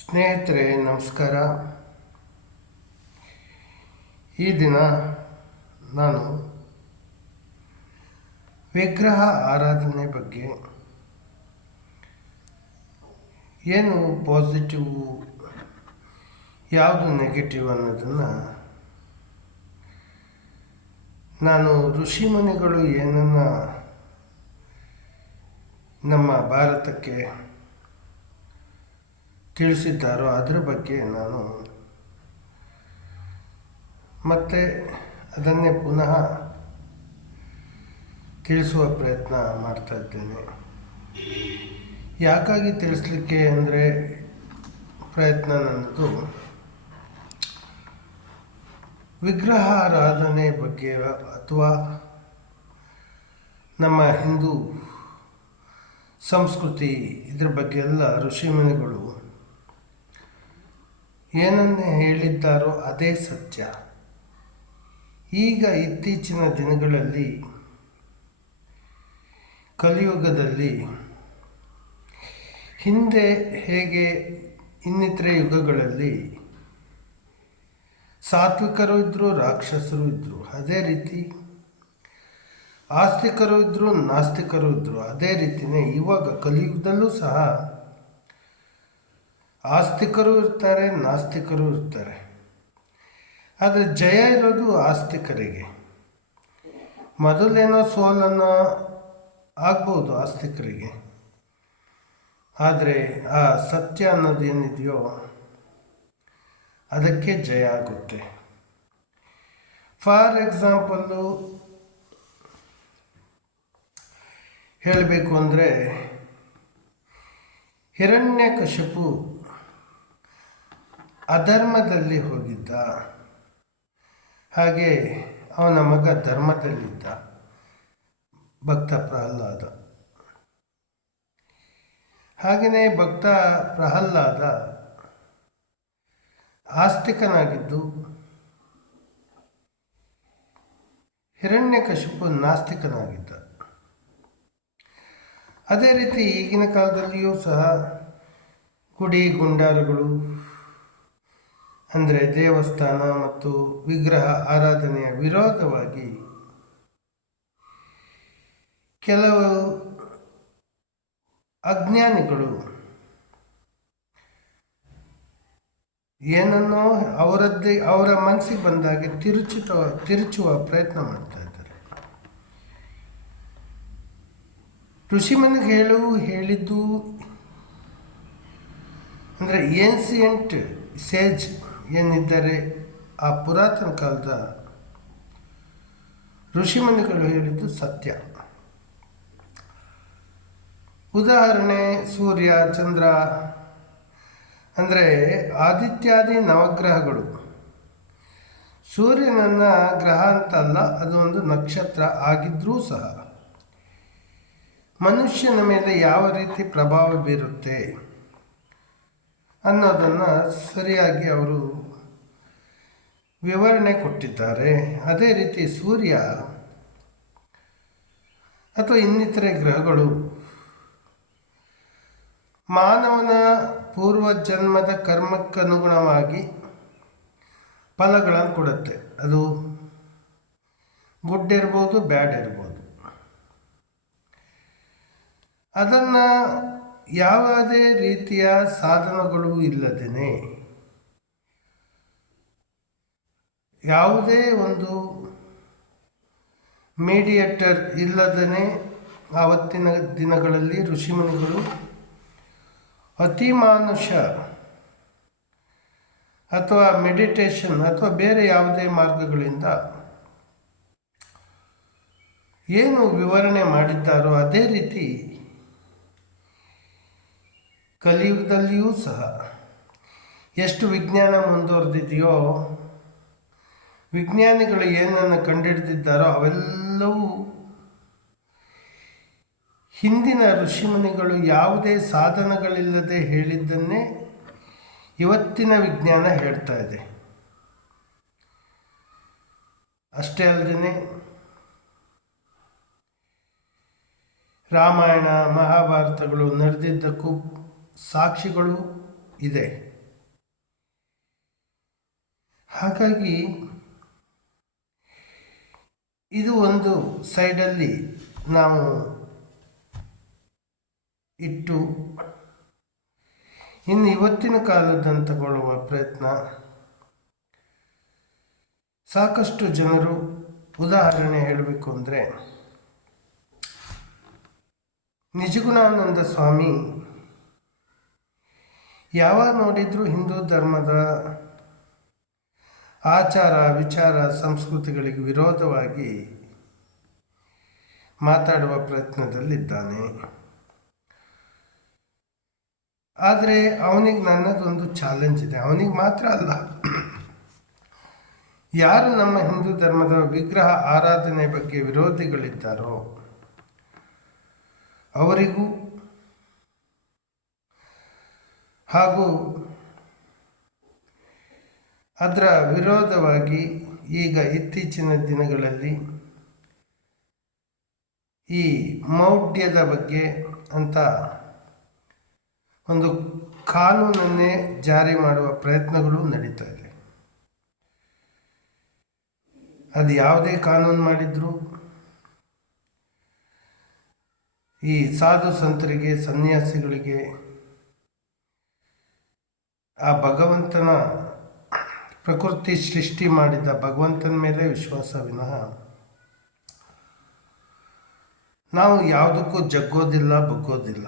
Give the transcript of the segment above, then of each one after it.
ಸ್ನೇಹಿತರೆ ನಮಸ್ಕಾರ. ಈ ದಿನ ನಾನು ವಿಗ್ರಹ ಆರಾಧನೆ ಬಗ್ಗೆ ಏನು ಪಾಸಿಟಿವ್ ಯಾವುದು ನೆಗೆಟಿವ್ ಅನ್ನೋದನ್ನು ನಾನು ಋಷಿಮುನಿಗಳು ಏನನ್ನು ನಮ್ಮ ಭಾರತಕ್ಕೆ ತಿಳಿಸಿದ್ದಾರೋ ಅದರ ಬಗ್ಗೆ ನಾನು ಮತ್ತೆ ಅದನ್ನೇ ಪುನಃ ತಿಳಿಸುವ ಪ್ರಯತ್ನ ಮಾಡ್ತಾ ಇದ್ದೇನೆ. ಯಾಕಾಗಿ ತಿಳಿಸ್ಲಿಕ್ಕೆ ಅಂದರೆ ಪ್ರಯತ್ನ ನನ್ನದು ವಿಗ್ರಹ ಆರಾಧನೆ ಬಗ್ಗೆ ಅಥವಾ ನಮ್ಮ ಹಿಂದೂ ಸಂಸ್ಕೃತಿ ಇದ್ರ ಬಗ್ಗೆ ಎಲ್ಲ ಋಷಿಮುನಿಗಳು ಏನನ್ನೇ ಹೇಳಿದ್ದಾರೋ ಅದೇ ಸತ್ಯ. ಈಗ ಇತ್ತೀಚಿನ ದಿನಗಳಲ್ಲಿ ಕಲಿಯುಗದಲ್ಲಿ ಹಿಂದೆ ಹೇಗೆ ಇನ್ನಿತರೆ ಯುಗಗಳಲ್ಲಿ ಸಾತ್ವಿಕರು ಇದ್ದರು, ರಾಕ್ಷಸರು ಇದ್ದರು, ಅದೇ ರೀತಿ ಆಸ್ತಿಕರು ಇದ್ದರು, ನಾಸ್ತಿಕರು ಇದ್ದರು. ಅದೇ ರೀತಿಯೇ ಇವಾಗ ಕಲಿಯುಗದಲ್ಲೂ ಸಹ ಆಸ್ತಿಕರು ಇರ್ತಾರೆ, ನಾಸ್ತಿಕರು ಇರ್ತಾರೆ. ಆದರೆ ಜಯ ಇರೋದು ಆಸ್ತಿಕರಿಗೆ. ಮೊದಲೇನೋ ಸೋಲನ್ನು ಆಗ್ಬೋದು ಆಸ್ತಿಕರಿಗೆ, ಆದರೆ ಆ ಸತ್ಯ ಅನ್ನೋದು ಏನಿದೆಯೋ ಅದಕ್ಕೆ ಜಯ ಆಗುತ್ತೆ. ಫಾರ್ ಎಕ್ಸಾಂಪಲ್ಲು ಹೇಳಬೇಕು ಅಂದರೆ ಹಿರಣ್ಯಕಶಿಪು ಅಧರ್ಮದಲ್ಲಿ ಹೋಗಿದ್ದ, ಹಾಗೆ ಅವನ ಮಗ ಧರ್ಮದಲ್ಲಿದ್ದ ಭಕ್ತ ಪ್ರಹ್ಲಾದ. ಹಾಗೆಯೇ ಭಕ್ತ ಪ್ರಹ್ಲಾದ ಆಸ್ತಿಕನಾಗಿದ್ದು, ಹಿರಣ್ಯಕಶಿಪು ನಾಸ್ತಿಕನಾಗಿದ್ದ. ಅದೇ ರೀತಿ ಈಗಿನ ಕಾಲದಲ್ಲಿಯೂ ಸಹ ಗುಡಿ ಗುಂಡಾರಗಳು ಅಂದರೆ ದೇವಸ್ಥಾನ ಮತ್ತು ವಿಗ್ರಹ ಆರಾಧನೆಯ ವಿರೋಧವಾಗಿ ಕೆಲವು ಅಜ್ಞಾನಿಗಳು ಏನನ್ನೋ ಅವರ ಮನಸ್ಸಿಗೆ ಬಂದಾಗೆ ತಿರುಚುವ ಪ್ರಯತ್ನ ಮಾಡ್ತಾ ಇದ್ದಾರೆ. ಋಷಿಮುನಿಗೆ ಹೇಳಿದ್ದು ಅಂದರೆ ಏನ್ಸಿಯಂಟ್ ಸೇಜ್ ಏನಿದ್ದಾರೆ, ಆ ಪುರಾತನ ಕಾಲದ ಋಷಿಮುನಿಗಳು ಹೇಳಿದ್ದು ಸತ್ಯ. ಉದಾಹರಣೆ ಸೂರ್ಯ, ಚಂದ್ರ ಅಂದರೆ ಆದಿತ್ಯಾದಿ ನವಗ್ರಹಗಳು. ಸೂರ್ಯನನ್ನ ಗ್ರಹ ಅಂತಲ್ಲ, ಅದು ಒಂದು ನಕ್ಷತ್ರ ಆಗಿದ್ರೂ ಸಹ ಮನುಷ್ಯನ ಮೇಲೆ ಯಾವ ರೀತಿ ಪ್ರಭಾವ ಬೀರುತ್ತೆ ಅನ್ನೋದನ್ನು ಸರಿಯಾಗಿ ಅವರು ವಿವರಣೆ ಕೊಟ್ಟಿದ್ದಾರೆ. ಅದೇ ರೀತಿ ಸೂರ್ಯ ಅಥವಾ ಇನ್ನಿತರೆ ಗ್ರಹಗಳು ಮಾನವನ ಪೂರ್ವಜನ್ಮದ ಕರ್ಮಕ್ಕನುಗುಣವಾಗಿ ಫಲಗಳನ್ನು ಕೊಡುತ್ತೆ. ಅದು ಗುಡ್ ಇರ್ಬೋದು, ಬ್ಯಾಡ್ ಇರ್ಬೋದು. ಅದನ್ನು ಯಾವುದೇ ರೀತಿಯ ಸಾಧನಗಳು ಇಲ್ಲದೇ, ಯಾವುದೇ ಒಂದು ಮೀಡಿಯೇಟರ್ ಇಲ್ಲದೇ ಆವತ್ತಿನ ದಿನಗಳಲ್ಲಿ ಋಷಿಮುನಿಗಳು ಅತಿಮಾನುಷ ಅಥವಾ ಮೆಡಿಟೇಷನ್ ಅಥವಾ ಬೇರೆ ಯಾವುದೇ ಮಾರ್ಗಗಳಿಂದ ಏನು ವಿವರಣೆ ಮಾಡಿದ್ದಾರೋ ಅದೇ ರೀತಿ ಕಲಿಯುಗದಲ್ಲಿಯೂ ಸಹ ಎಷ್ಟು ವಿಜ್ಞಾನ ಮುಂದುವರೆದಿದೆಯೋ, ವಿಜ್ಞಾನಿಗಳು ಏನನ್ನು ಕಂಡುಹಿಡಿದಿದ್ದಾರೋ ಅವೆಲ್ಲವೂ ಹಿಂದಿನ ಋಷಿಮುನಿಗಳು ಯಾವುದೇ ಸಾಧನಗಳಿಲ್ಲದೆ ಹೇಳಿದ್ದನ್ನೇ ಇವತ್ತಿನ ವಿಜ್ಞಾನ ಹೇಳ್ತಾ ಇದೆ. ಅಷ್ಟೇ ಅಲ್ಲದೆ ರಾಮಾಯಣ ಮಹಾಭಾರತಗಳು ನಡೆದಿದ್ದಕ್ಕೂ ಸಾಕ್ಷಿಗಳು ಇದೆ. ಹಾಗಾಗಿ ಇದು ಒಂದು ಸೈಡಲ್ಲಿ ನಾವು ಇಟ್ಟು ಇನ್ನು ಇವತ್ತಿನ ಕಾಲದಂತ ತಗೊಳ್ಳುವ ಪ್ರಯತ್ನ ಸಾಕಷ್ಟು ಜನರು, ಉದಾಹರಣೆ ಹೇಳಬೇಕು ಅಂದರೆ ನಿಜಗುಣಾನಂದ ಸ್ವಾಮಿ ಯಾವಾಗ ನೋಡಿದರೂ ಹಿಂದೂ ಧರ್ಮದ ಆಚಾರ ವಿಚಾರ ಸಂಸ್ಕೃತಿಗಳಿಗೆ ವಿರೋಧವಾಗಿ ಮಾತಾಡುವ ಪ್ರಯತ್ನದಲ್ಲಿದ್ದಾನೆ. ಆದರೆ ಅವನಿಗೆ ನನ್ನದೊಂದು ಚಾಲೆಂಜ್ ಇದೆ. ಅವನಿಗೆ ಮಾತ್ರ ಅಲ್ಲ, ಯಾರು ನಮ್ಮ ಹಿಂದೂ ಧರ್ಮದ ವಿಗ್ರಹ ಆರಾಧನೆ ಬಗ್ಗೆ ವಿರೋಧಿಗಳಿದ್ದಾರೋ ಅವರಿಗೂ ಹಾಗೂ ಅದರ ವಿರೋಧವಾಗಿ ಈಗ ಇತ್ತೀಚಿನ ದಿನಗಳಲ್ಲಿ ಈ ಮೌಢ್ಯದ ಬಗ್ಗೆ ಅಂತ ಒಂದು ಕಾನೂನನ್ನೇ ಜಾರಿ ಮಾಡುವ ಪ್ರಯತ್ನಗಳು ನಡೀತಾ ಇದೆ. ಅದು ಯಾವುದೇ ಕಾನೂನು ಮಾಡಿದರೂ ಈ ಸಾಧು ಸಂತರಿಗೆ, ಸನ್ಯಾಸಿಗಳಿಗೆ ಆ ಭಗವಂತನ ಪ್ರಕೃತಿ ಸೃಷ್ಟಿ ಮಾಡಿದ ಭಗವಂತನ ಮೇಲೆ ವಿಶ್ವಾಸ ವಿನಃ ನಾವು ಯಾವುದಕ್ಕೂ ಜಗ್ಗೋದಿಲ್ಲ, ಬಗ್ಗೋದಿಲ್ಲ.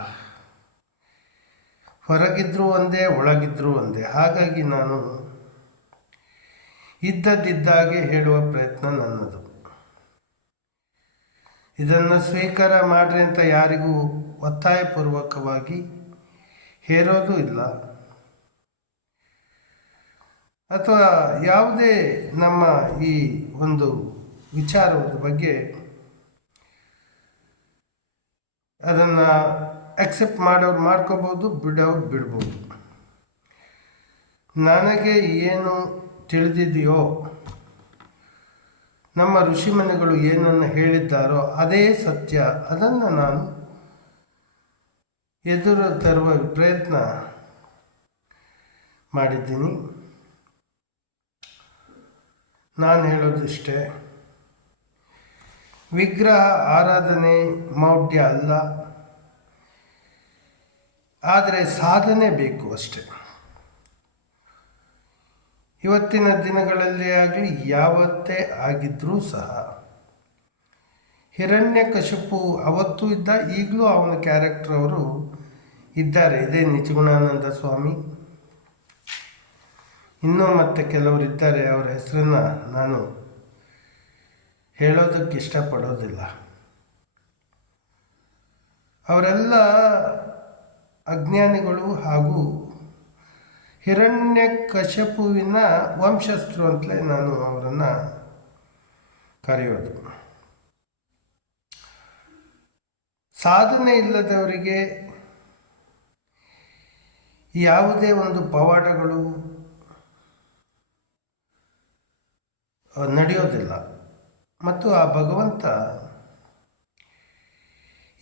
ಹೊರಗಿದ್ರೂ ಒಂದೇ, ಒಳಗಿದ್ರೂ ಒಂದೇ. ಹಾಗಾಗಿ ನಾನು ಇದ್ದದ್ದಿದ್ದಾಗೆ ಹೇಳುವ ಪ್ರಯತ್ನ ನನ್ನದು. ಇದನ್ನು ಸ್ವೀಕಾರ ಮಾಡ್ರಿ ಅಂತ ಯಾರಿಗೂ ಒತ್ತಾಯಪೂರ್ವಕವಾಗಿ ಹೇರೋದು ಇಲ್ಲ, ಅಥವಾ ಯಾವುದೇ ನಮ್ಮ ಈ ಒಂದು ವಿಚಾರದ ಬಗ್ಗೆ ಅದನ್ನು ಅಕ್ಸೆಪ್ಟ್ ಮಾಡೋರು ಮಾಡ್ಕೋಬೋದು, ಬಿಡೋರು ಬಿಡ್ಬೋದು. ನನಗೆ ಏನು ತಿಳಿದಿದೆಯೋ, ನಮ್ಮ ಋಷಿಮುನಿಗಳು ಏನನ್ನು ಹೇಳಿದ್ದಾರೋ ಅದೇ ಸತ್ಯ. ಅದನ್ನು ನಾನು ಎದುರು ತರುವ ಪ್ರಯತ್ನ ಮಾಡಿದ್ದೀನಿ. ನಾನು ಹೇಳೋದಿಷ್ಟೇ, ವಿಗ್ರಹ ಆರಾಧನೆ ಮೌಢ್ಯ ಅಲ್ಲ, ಆದರೆ ಸಾಧನೆ ಬೇಕು ಅಷ್ಟೆ. ಇವತ್ತಿನ ದಿನಗಳಲ್ಲಿ ಆಗಲಿ ಯಾವತ್ತೇ ಆಗಿದ್ರೂ ಸಹ ಹಿರಣ್ಯಕಶಿಪು ಅವತ್ತೂ ಇದ್ದ, ಈಗಲೂ ಅವನ ಕ್ಯಾರೆಕ್ಟರ್ ಅವರು ಇದ್ದಾರೆ. ಇದೇ ನಿಜಗುಣಾನಂದ ಸ್ವಾಮಿ, ಇನ್ನೂ ಮತ್ತೆ ಕೆಲವರು ಇದ್ದಾರೆ. ಅವರ ಹೆಸರನ್ನು ನಾನು ಹೇಳೋದಕ್ಕೆ ಇಷ್ಟಪಡೋದಿಲ್ಲ. ಅವರೆಲ್ಲ ಅಜ್ಞಾನಿಗಳು ಹಾಗೂ ಹಿರಣ್ಯಕಶಿಪುವಿನ ವಂಶಸ್ಥರು ಅಂತಲೇ ನಾನು ಅವರನ್ನು ಕರೆಯೋದು. ಸಾಧನೆ ಇಲ್ಲದವರಿಗೆ ಯಾವುದೇ ಒಂದು ಪವಾಡಗಳು ನಡೆಯೋದಿಲ್ಲ. ಮತ್ತು ಆ ಭಗವಂತ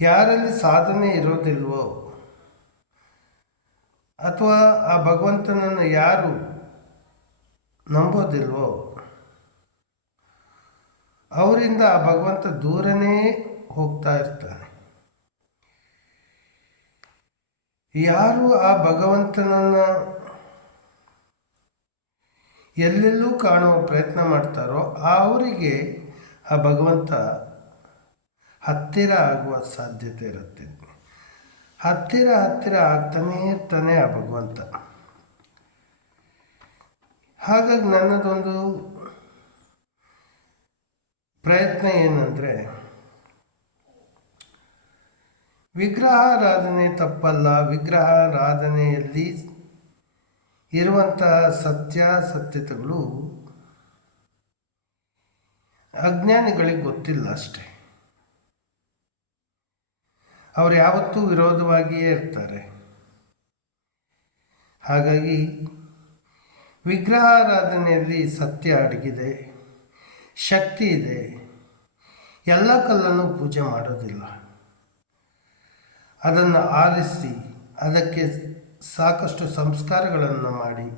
ಯಾರಲ್ಲಿ ಸಾಧನೆ ಇರೋದಿಲ್ವೋ, ಅಥವಾ ಆ ಭಗವಂತನನ್ನು ಯಾರು ನಂಬೋದಿಲ್ವೋ ಅವರಿಂದ ಆ ಭಗವಂತ ದೂರನೇ ಹೋಗ್ತಾ ಇರ್ತಾನೆ. ಯಾರು ಆ ಭಗವಂತನನ್ನು ಎಲ್ಲೆಲ್ಲೂ ಕಾಣುವ ಪ್ರಯತ್ನ ಮಾಡ್ತಾರೋ ಅವರಿಗೆ ಆ ಭಗವಂತ ಹತ್ತಿರ ಆಗುವ ಸಾಧ್ಯತೆ ಇರುತ್ತೆ. ಹತ್ತಿರ ಆಗ್ತಾನೇ ಇರ್ತಾನೆ ಆ ಭಗವಂತ. ಹಾಗಾಗಿ ನನ್ನದೊಂದು ಪ್ರಯತ್ನ ಏನಂದರೆ, ವಿಗ್ರಹಾರಾಧನೆ ತಪ್ಪಲ್ಲ. ವಿಗ್ರಹಾರಾಧನೆಯಲ್ಲಿ ಇರುವಂತಹ ಸತ್ಯಾಸತ್ಯತೆಗಳು ಅಜ್ಞಾನಿಗಳಿಗೆ ಗೊತ್ತಿಲ್ಲ ಅಷ್ಟೆ. ಅವರು ಯಾವತ್ತೂ ವಿರೋಧವಾಗಿಯೇ ಇರ್ತಾರೆ. ಹಾಗಾಗಿ ವಿಗ್ರಹಾರಾಧನೆಯಲ್ಲಿ ಸತ್ಯ ಅಡಗಿದೆ, ಶಕ್ತಿ ಇದೆ. ಎಲ್ಲ ಕಲ್ಲನ್ನು ಪೂಜೆ ಮಾಡೋದಿಲ್ಲ, ಅದನ್ನು ಆರಿಸಿ ಅದಕ್ಕೆ ಸಾಕಷ್ಟು ಸಂಸ್ಕಾರಗಳನ್ನು ಮಾಡಿ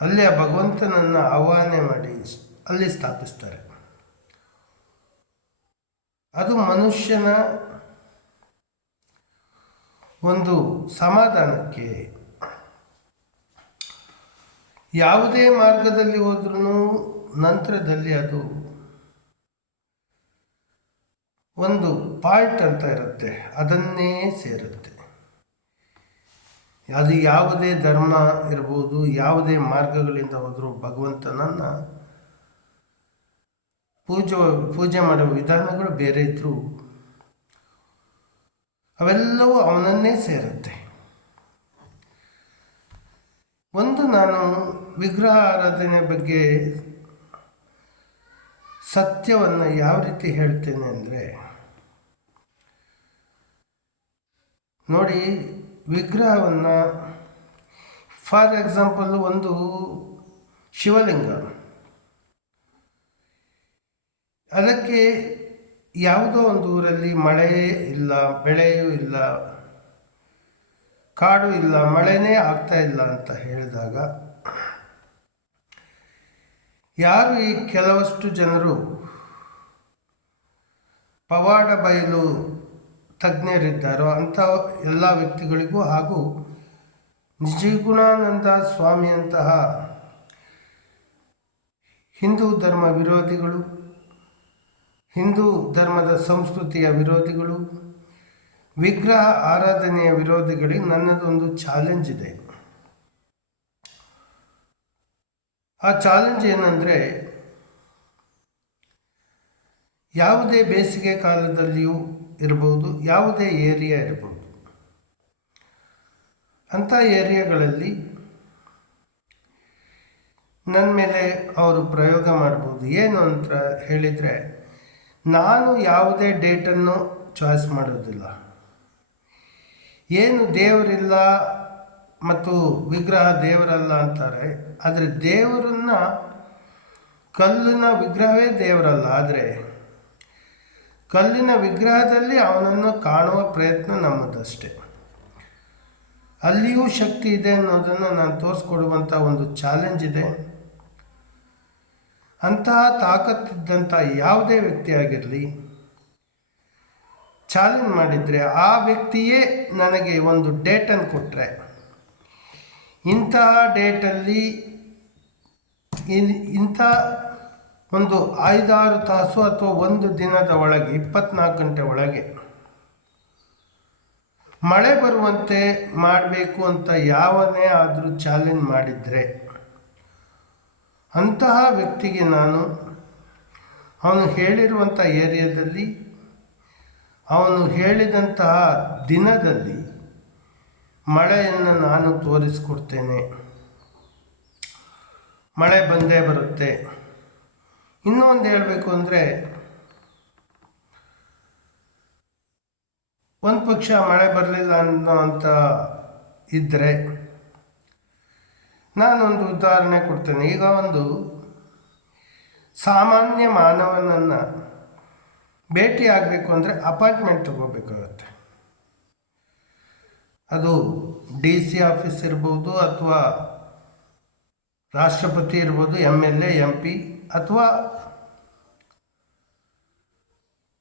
ಅಲ್ಲಿ ಆ ಭಗವಂತನನ್ನು ಆವಾಹನೆ ಮಾಡಿ ಅಲ್ಲಿ ಸ್ಥಾಪಿಸ್ತಾರೆ. ಅದು ಮನುಷ್ಯನ ಒಂದು ಸಮಾಧಾನಕ್ಕೆ. ಯಾವುದೇ ಮಾರ್ಗದಲ್ಲಿ ಹೋದ್ರೂ ನಂತರದಲ್ಲಿ ಅದು ಒಂದು ಪಾಯಿಂಟ್ ಅಂತ ಇರುತ್ತೆ, ಅದನ್ನೇ ಸೇರುತ್ತೆ. ಅದು ಯಾವುದೇ ಧರ್ಮ ಇರ್ಬೋದು, ಯಾವುದೇ ಮಾರ್ಗಗಳಿಂದ ಹೋದರೂ ಭಗವಂತನನ್ನು ಪೂಜೆ ಮಾಡುವ ವಿಧಾನಗಳು ಬೇರೆ ಇದ್ದರೂ ಅವೆಲ್ಲವೂ ಅವನನ್ನೇ ಸೇರುತ್ತೆ. ಒಂದು ನಾನು ವಿಗ್ರಹ ಆರಾಧನೆ ಬಗ್ಗೆ ಸತ್ಯವನ್ನು ಯಾವ ರೀತಿ ಹೇಳ್ತೇನೆ ಅಂದರೆ, ನೋಡಿ, ವಿಗ್ರಹವನ್ನು ಫಾರ್ ಎಕ್ಸಾಂಪಲ್ ಒಂದು ಶಿವಲಿಂಗ, ಅದಕ್ಕೆ ಯಾವುದೋ ಒಂದು ಊರಲ್ಲಿ ಮಳೆಯೇ ಇಲ್ಲ, ಬೆಳೆಯೂ ಇಲ್ಲ, ಕಾಡು ಇಲ್ಲ, ಮಳೆನೇ ಆಗ್ತಾ ಇಲ್ಲ ಅಂತ ಹೇಳಿದಾಗ ಯಾರು ಈ ಕೆಲವಷ್ಟು ಜನರು ಪವಾಡ ಬಯಲು ತಜ್ಞರಿದ್ದಾರೋ ಅಂಥ ಎಲ್ಲ ವ್ಯಕ್ತಿಗಳಿಗೂ ಹಾಗೂ ನಿಜಗುಣಾನಂದ ಸ್ವಾಮಿಯಂತಹ ಹಿಂದೂ ಧರ್ಮ ವಿರೋಧಿಗಳು, ಹಿಂದೂ ಧರ್ಮದ ಸಂಸ್ಕೃತಿಯ ವಿರೋಧಿಗಳು, ವಿಗ್ರಹ ಆರಾಧನೆಯ ವಿರೋಧಿಗಳಿಗೆ ನನ್ನದೊಂದು ಚಾಲೆಂಜ್ ಇದೆ. ಆ ಚಾಲೆಂಜ್ ಏನಂದರೆ, ಯಾವುದೇ ಬೇಸಿಗೆ ಕಾಲದಲ್ಲಿಯೂ ಇರ್ಬೋದು, ಯಾವುದೇ ಏರಿಯಾ ಇರ್ಬೋದು, ಅಂಥ ಏರಿಯಾಗಳಲ್ಲಿ ನನ್ನ ಮೇಲೆ ಅವರು ಪ್ರಯೋಗ ಮಾಡ್ಬೋದು. ಏನು ಅಂತ ಹೇಳಿದರೆ, ನಾನು ಯಾವುದೇ ಡೇಟನ್ನು ಚಾಯ್ಸ್ ಮಾಡೋದಿಲ್ಲ. ಏನು ದೇವರಿಲ್ಲ ಮತ್ತು ವಿಗ್ರಹ ದೇವರಲ್ಲ ಅಂತಾರೆ, ಆದರೆ ದೇವರನ್ನು, ಕಲ್ಲಿನ ವಿಗ್ರಹವೇ ದೇವರಲ್ಲ, ಆದರೆ ಕಲ್ಲಿನ ವಿಗ್ರಹದಲ್ಲಿ ಅವನನ್ನು ಕಾಣುವ ಪ್ರಯತ್ನ ನಮ್ಮದಷ್ಟೇ. ಅಲ್ಲಿಯೂ ಶಕ್ತಿ ಇದೆ ಅನ್ನೋದನ್ನು ನಾನು ತೋರಿಸ್ಕೊಡುವಂಥ ಒಂದು ಚಾಲೆಂಜ್ ಇದೆ. ಅಂತಹ ತಾಕತ್ತಿದ್ದಂಥ ಯಾವುದೇ ವ್ಯಕ್ತಿ ಆಗಿರಲಿ, ಚಾಲೆಂಜ್ ಮಾಡಿದರೆ ಆ ವ್ಯಕ್ತಿಯೇ ನನಗೆ ಒಂದು ಡೇಟನ್ನು ಕೊಟ್ಟರೆ, ಇಂತಹ ಡೇಟಲ್ಲಿ ಇಂಥ ಒಂದು 5-6 ತಾಸು ಅಥವಾ ಒಂದು ದಿನದ ಒಳಗೆ 24 ಗಂಟೆ ಒಳಗೆ ಮಳೆ ಬರುವಂತೆ ಮಾಡಬೇಕು ಅಂತ ಯಾವನೇ ಆದರೂ ಚಾಲೆಂಜ್ ಮಾಡಿದರೆ, ಅಂತಹ ವ್ಯಕ್ತಿಗೆ ನಾನು ಅವನು ಹೇಳಿರುವಂಥ ಏರಿಯಾದಲ್ಲಿ, ಅವನು ಹೇಳಿದಂತಹ ದಿನದಲ್ಲಿ ಮಳೆಯನ್ನು ನಾನು ತೋರಿಸ್ಕೊಡ್ತೇನೆ. ಮಳೆ ಬಂದೇ ಬರುತ್ತೆ. ಇನ್ನೂ ಒಂದು ಹೇಳಬೇಕು ಅಂದರೆ, ಒಂದು ಪಕ್ಷ ಮಳೆ ಬರಲಿಲ್ಲ ಅನ್ನೋ ಅಂತ ಇದ್ದರೆ ನಾನೊಂದು ಉದಾಹರಣೆ ಕೊಡ್ತೇನೆ. ಈಗ ಒಂದು ಸಾಮಾನ್ಯ ಮಾನವನನ್ನು ಭೇಟಿ ಆಗಬೇಕು ಅಂದರೆ ಅಪಾಯಿಂಟ್ಮೆಂಟ್ ತಗೋಬೇಕಾಗತ್ತೆ. ಅದು DC ಆಫೀಸ್ ಇರ್ಬೋದು, ಅಥವಾ ರಾಷ್ಟ್ರಪತಿ ಇರ್ಬೋದು, MLA MP, ಅಥವಾ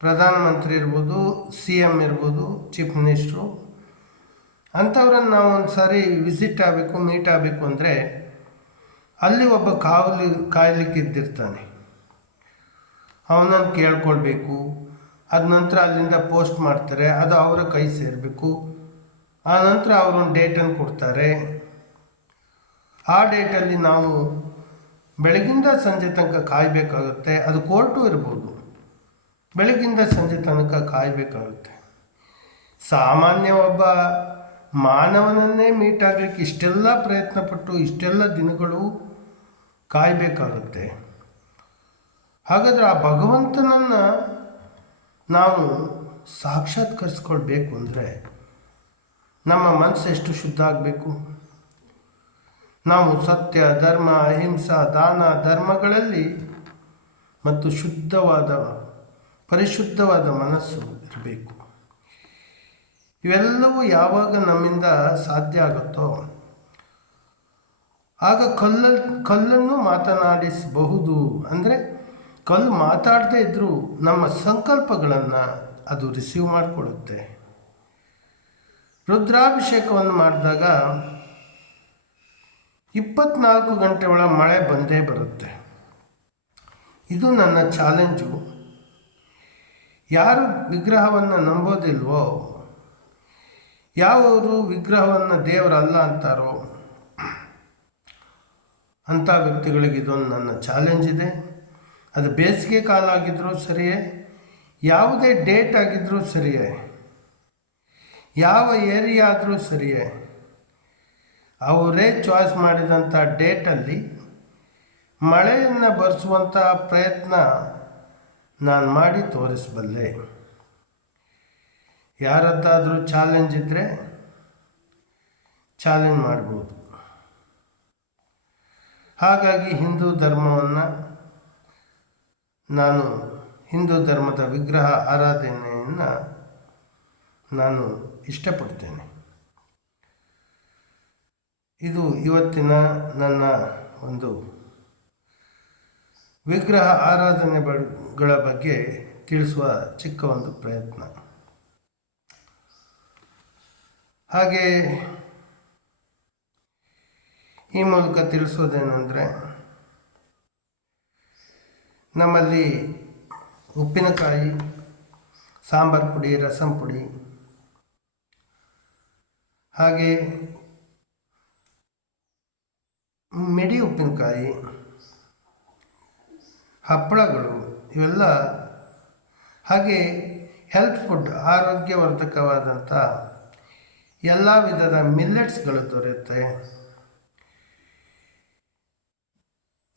ಪ್ರಧಾನಮಂತ್ರಿ ಇರ್ಬೋದು, CM ಇರ್ಬೋದು, ಚೀಫ್ ಮಿನಿಸ್ಟ್ರು. ಅಂಥವ್ರನ್ನು ನಾವು ಒಂದು ಸಾರಿ ವಿಸಿಟ್ ಆಗಬೇಕು, ಮೀಟ್ ಆಗಬೇಕು ಅಂದರೆ ಅಲ್ಲಿ ಒಬ್ಬ ಕಾಯಲಿಕ್ಕೆ ಇದ್ದಿರ್ತಾನೆ. ಅವನನ್ನು ಕೇಳ್ಕೊಳ್ಬೇಕು. ಅದ ನಂತರ ಅಲ್ಲಿಂದ ಪೋಸ್ಟ್ ಮಾಡ್ತಾರೆ, ಅದು ಅವರ ಕೈ ಸೇರಬೇಕು. ಆ ನಂತರ ಅವರೊಂದು ಡೇಟನ್ನು ಕೊಡ್ತಾರೆ. ಆ ಡೇಟಲ್ಲಿ ನಾವು ಬೆಳಗಿಂದ ಸಂಜೆ ತನಕ ಕಾಯಬೇಕಾಗುತ್ತೆ. ಅದು ಕೋರ್ಟು ಇರ್ಬೋದು, ಬೆಳಗಿಂದ ಸಂಜೆ ತನಕ ಕಾಯಬೇಕಾಗುತ್ತೆ. ಸಾಮಾನ್ಯ ಒಬ್ಬ ಮಾನವನನ್ನೇ ಮೀಟ್ ಆಗಲಿಕ್ಕೆ ಇಷ್ಟೆಲ್ಲ ಪ್ರಯತ್ನಪಟ್ಟು ಇಷ್ಟೆಲ್ಲ ದಿನಗಳು ಕಾಯಬೇಕಾಗುತ್ತೆ. ಹಾಗಾದರೆ ಆ ಭಗವಂತನನ್ನು ನಾವು ಸಾಕ್ಷಾತ್ಕರಿಸ್ಕೊಳ್ಬೇಕು ಅಂದರೆ ನಮ್ಮ ಮನಸ್ಸು ಎಷ್ಟು ಶುದ್ಧ ಆಗಬೇಕು. ನಾವು ಸತ್ಯ, ಧರ್ಮ, ಅಹಿಂಸಾ, ದಾನ, ಧರ್ಮಗಳಲ್ಲಿ ಮತ್ತು ಪರಿಶುದ್ಧವಾದ ಮನಸ್ಸು ಇರಬೇಕು. ಇವೆಲ್ಲವೂ ಯಾವಾಗ ನಮ್ಮಿಂದ ಸಾಧ್ಯ ಆಗುತ್ತೋ ಆಗ ಕಲ್ಲನ್ನು ಮಾತನಾಡಿಸಬಹುದು. ಅಂದರೆ ಕಲ್ಲು ಮಾತಾಡದೇ ಇದ್ದರೂ ನಮ್ಮ ಸಂಕಲ್ಪಗಳನ್ನು ಅದು ರಿಸೀವ್ ಮಾಡಿಕೊಳ್ಳುತ್ತೆ. ರುದ್ರಾಭಿಷೇಕವನ್ನು ಮಾಡಿದಾಗ 24 ಗಂಟೆ ಒಳಗೆ ಮಳೆ ಬಂದೇ ಬರುತ್ತೆ. ಇದು ನನ್ನ ಚಾಲೆಂಜು. ಯಾರು ವಿಗ್ರಹವನ್ನು ನಂಬೋದಿಲ್ವೋ, ಯಾವರು ವಿಗ್ರಹವನ್ನು ದೇವರಲ್ಲ ಅಂತಾರೋ ಅಂಥ ವ್ಯಕ್ತಿಗಳಿಗೆ ಇದೊಂದು ನನ್ನ ಚಾಲೆಂಜ್ ಇದೆ. ಅದು ಬೇಸಿಗೆ ಕಾಲ ಆಗಿದ್ದರೂ ಸರಿಯೇ, ಯಾವುದೇ ಡೇಟ್ ಆಗಿದ್ದರೂ ಸರಿಯೇ, ಯಾವ ಏರಿಯಾ ಆದರೂ ಸರಿಯೇ, ಅವರೇ ಚಾಯ್ಸ್ ಮಾಡಿದಂಥ ಡೇಟಲ್ಲಿ ಮಳೆಯನ್ನು ಬರೆಸುವಂಥ ಪ್ರಯತ್ನ ನಾನು ಮಾಡಿ ತೋರಿಸಬಲ್ಲೆ. ಯಾರದ್ದಾದರೂ ಚಾಲೆಂಜ್ ಇದ್ದರೆ ಚಾಲೆಂಜ್ ಮಾಡ್ಬೋದು. ಹಾಗಾಗಿ ಹಿಂದೂ ಧರ್ಮದ ವಿಗ್ರಹ ಆರಾಧನೆಯನ್ನು ನಾನು ಇಷ್ಟಪಡ್ತೇನೆ. ಇದು ಇವತ್ತಿನ ನನ್ನ ಒಂದು ವಿಗ್ರಹ ಆರಾಧನೆಗಳ ಬಗ್ಗೆ ತಿಳಿಸುವ ಚಿಕ್ಕ ಒಂದು ಪ್ರಯತ್ನ. ಹಾಗೆ ಈ ಮೂಲಕ ತಿಳಿಸೋದೇನೆಂದರೆ, ನಮ್ಮಲ್ಲಿ ಉಪ್ಪಿನಕಾಯಿ, ಸಾಂಬಾರು ಪುಡಿ, ರಸಂ ಪುಡಿ, ಹಾಗೆ ಮಿಡಿ ಉಪ್ಪಿನಕಾಯಿ, ಹಪ್ಪಳಗಳು, ಇವೆಲ್ಲ, ಹಾಗೆ ಹೆಲ್ತ್ ಫುಡ್, ಆರೋಗ್ಯವರ್ಧಕವಾದಂಥ ಎಲ್ಲ ವಿಧದ ಮಿಲ್ಲೆಟ್ಸ್ಗಳು ದೊರೆಯುತ್ತೆ.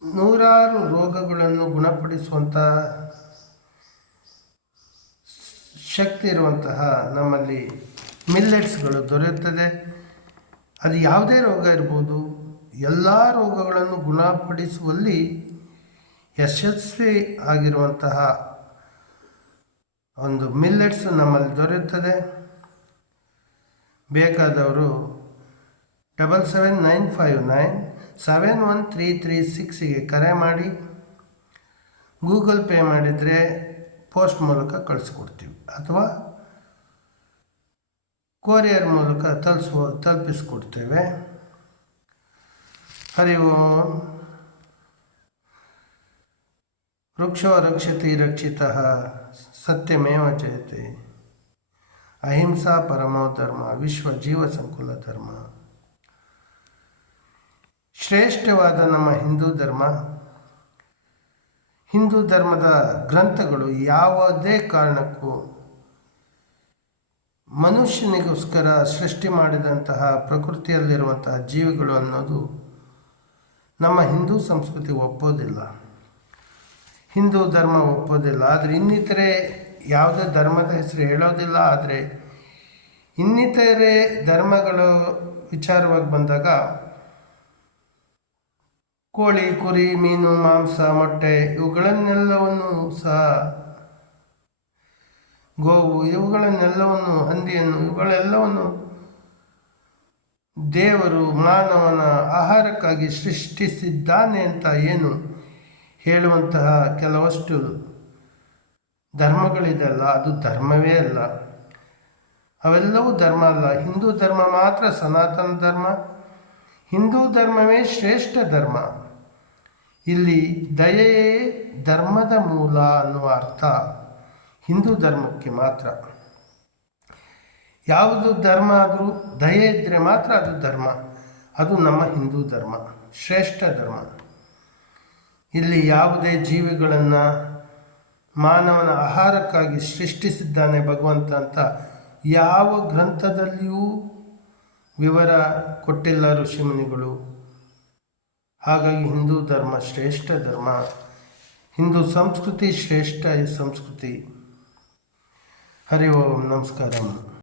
ನೂರಾರು ರೋಗಗಳನ್ನು ಗುಣಪಡಿಸುವಂಥ ಶಕ್ತಿ ಇರುವಂತಹ ನಮ್ಮಲ್ಲಿ ಮಿಲ್ಲೆಟ್ಸ್ಗಳು ದೊರೆಯುತ್ತದೆ. ಅದು ಯಾವುದೇ ರೋಗ ಇರ್ಬೋದು, ಎಲ್ಲ ರೋಗಗಳನ್ನು ಗುಣಪಡಿಸುವಲ್ಲಿ ಯಶಸ್ವಿ ಆಗಿರುವಂತಹ ಒಂದು ಮಿಲ್ಲೆಟ್ಸ್ ನಮ್ಮಲ್ಲಿ ದೊರೆಯುತ್ತದೆ. ಬೇಕಾದವರು 7795971336ಗೆ ಕರೆ ಮಾಡಿ, ಗೂಗಲ್ ಪೇ ಮಾಡಿದರೆ ಪೋಸ್ಟ್ ಮೂಲಕ ಕಳಿಸ್ಕೊಡ್ತೀವಿ, ಅಥವಾ ಕೊರಿಯರ್ ಮೂಲಕ ತಲುಪಿಸ್ಕೊಡ್ತೇವೆ. ಹರಿ ಓಂ. ವೃಕ್ಷೋ ರಕ್ಷತಿ ರಕ್ಷಿತಃ, ಸತ್ಯಮೇವ ಜಯತೆ. ಅಹಿಂಸಾ ಪರಮೋ ಧರ್ಮ, ವಿಶ್ವ ಜೀವ ಸಂಕುಲ ಧರ್ಮ. ಶ್ರೇಷ್ಠವಾದ ನಮ್ಮ ಹಿಂದೂ ಧರ್ಮದ ಗ್ರಂಥಗಳು ಯಾವುದೇ ಕಾರಣಕ್ಕೂ ಮನುಷ್ಯನಿಗೋಸ್ಕರ ಸೃಷ್ಟಿ ಮಾಡಿದಂತಹ ಪ್ರಕೃತಿಯಲ್ಲಿರುವಂತಹ ಜೀವಿಗಳು ಅನ್ನೋದು ನಮ್ಮ ಹಿಂದೂ ಸಂಸ್ಕೃತಿ ಒಪ್ಪೋದಿಲ್ಲ, ಹಿಂದೂ ಧರ್ಮ ಒಪ್ಪೋದಿಲ್ಲ. ಆದರೆ ಇನ್ನಿತರೆ ಯಾವುದೇ ಧರ್ಮದ ಹೆಸರು ಹೇಳೋದಿಲ್ಲ. ಆದರೆ ಇನ್ನಿತರೆ ಧರ್ಮಗಳ ವಿಚಾರವಾಗಿ ಬಂದಾಗ ಕೋಳಿ, ಕುರಿ, ಮೀನು, ಮಾಂಸ, ಮೊಟ್ಟೆ ಇವುಗಳನ್ನೆಲ್ಲವನ್ನು ಸಹ, ಗೋವು ಇವುಗಳನ್ನೆಲ್ಲವನ್ನು, ಹಂದಿಯನ್ನು ಇವುಗಳೆಲ್ಲವನ್ನು ದೇವರು ಮಾನವನ ಆಹಾರಕ್ಕಾಗಿ ಸೃಷ್ಟಿಸಿದ್ದಾನೆ ಅಂತ ಏನು ಹೇಳುವಂತಹ ಕೆಲವಷ್ಟು ಧರ್ಮಗಳಿದೆಯಲ್ಲ, ಅದು ಧರ್ಮವೇ ಅಲ್ಲ. ಅವೆಲ್ಲವೂ ಧರ್ಮ ಅಲ್ಲ. ಹಿಂದೂ ಧರ್ಮ ಮಾತ್ರ ಸನಾತನ ಧರ್ಮ. ಹಿಂದೂ ಧರ್ಮವೇ ಶ್ರೇಷ್ಠ ಧರ್ಮ. ಇಲ್ಲಿ ದಯೆಯೇ ಧರ್ಮದ ಮೂಲ ಅನ್ನುವ ಅರ್ಥ ಹಿಂದೂ ಧರ್ಮಕ್ಕೆ ಮಾತ್ರ. ಯಾವುದು ಧರ್ಮ ಆದರೂ ದಯೆ ಇದ್ದರೆ ಮಾತ್ರ ಅದು ಧರ್ಮ. ಅದು ನಮ್ಮ ಹಿಂದೂ ಧರ್ಮ, ಶ್ರೇಷ್ಠ ಧರ್ಮ. ಇಲ್ಲಿ ಯಾವುದೇ ಜೀವಿಗಳನ್ನು ಮಾನವನ ಆಹಾರಕ್ಕಾಗಿ ಸೃಷ್ಟಿಸಿದ್ದಾನೆ ಭಗವಂತ ಅಂತ ಯಾವ ಗ್ರಂಥದಲ್ಲಿಯೂ ವಿವರ ಕೊಟ್ಟಿಲ್ಲ ಋಷಿಮುನಿಗಳು. ಹಾಗಾಗಿ ಹಿಂದೂ ಧರ್ಮ ಶ್ರೇಷ್ಠ ಧರ್ಮ, ಹಿಂದೂ ಸಂಸ್ಕೃತಿ ಶ್ರೇಷ್ಠ ಸಂಸ್ಕೃತಿ. ಹರಿ ಓಂ. ನಮಸ್ಕಾರ.